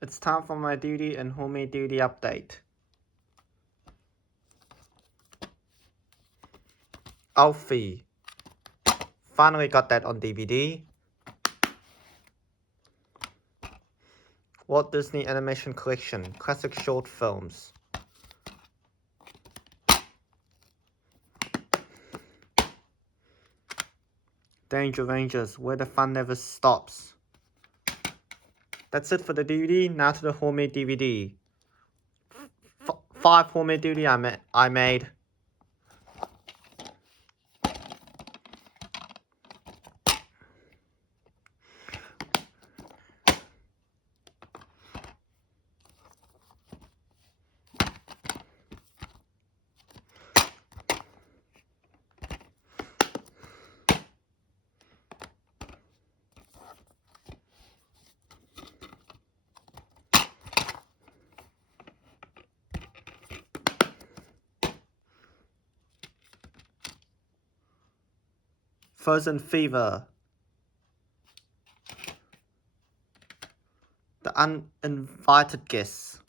It's time for my duty and homemade duty update. Alfie. Finally got that on DVD. Walt Disney Animation Collection, classic short films. Danger Rangers, where the fun never stops. That's it for the DVD. Now to the homemade DVD. 5 homemade DVD I made. Frozen Fever. The Uninvited Guests.